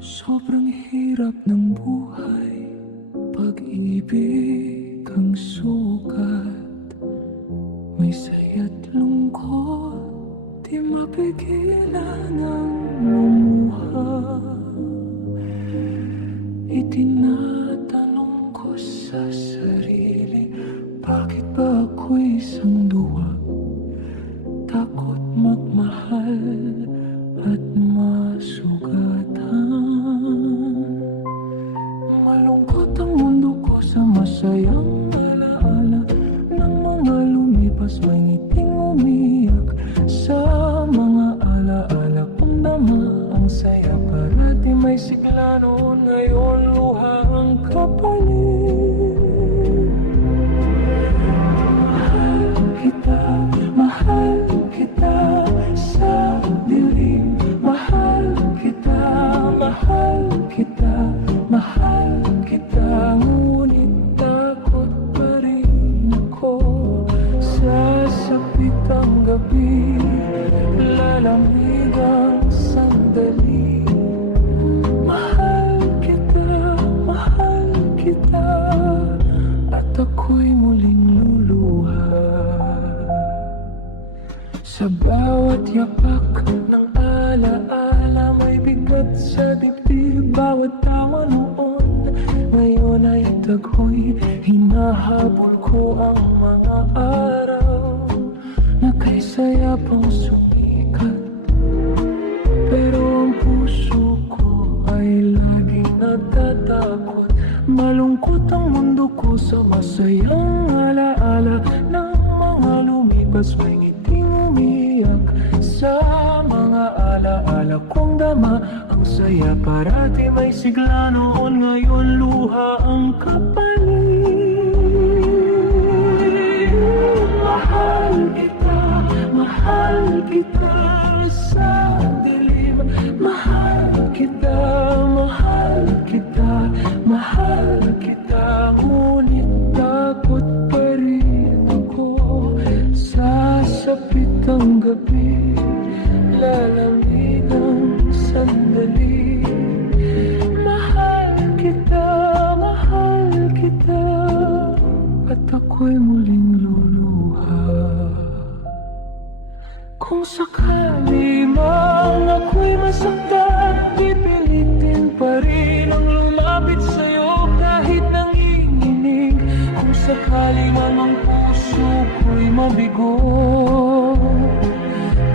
Sobrang hirap ng buhay, pag-ibig ang sukat. May saya't lungkot, di mapigilan ang lumuha. Itinatanong ko sa sarili, bakit ba ako'y isang duwa? Takot magmahal at masugatan. Malungkot ang mundo ko sa masayang alaala ng mga lumipas, may ngiting umiyak sa mga alaala kong dama. Ang saya parati may sigla noon, ngayon luha ang kapalit. Mahal kita sa dilim, mahal kita, mahal kita, mahal kita. Ngunit takot pa rin ako sa sapit ang gabi, lalamig ang sandali. Mahal kita, at ako'y muling luluha. Sa bawat yapak ng alaala, may bigat sa dibdib. Bawat tawa noon, ngayon ay tagoy. Hinahabol ko ang mga araw na kay saya pang sumikat. Pero ang puso ko ay laging natatakot. Malungkot ang mundo ko sa masayang alaala ng mga lumipas, may ngiting umiyak sa mga alaala kong dama. Ang saya parati may sigla noon, ngayon luha ang kapalit. Mahal kita sa dilim, mahal kita, mahal kita, mahal kita. Ngunit takot pa rin ako sa sapit ang gabi, lalamig ang sandali. Mahal kita, at ako'y muling luluha. Kung sakali mang ako'y masaktan, pipilitin pa rin ang lumapit sa'yo kahit nanginginig. Kung sakali man ang puso ko'y mabigo,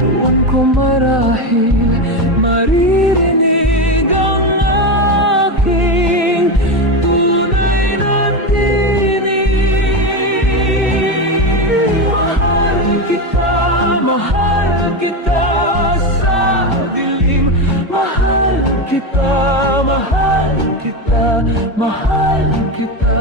doon ko marahil maririnig ang aking tunay na tinig. Mahal kita sa dilim, mahal kita, mahal kita, mahal kita.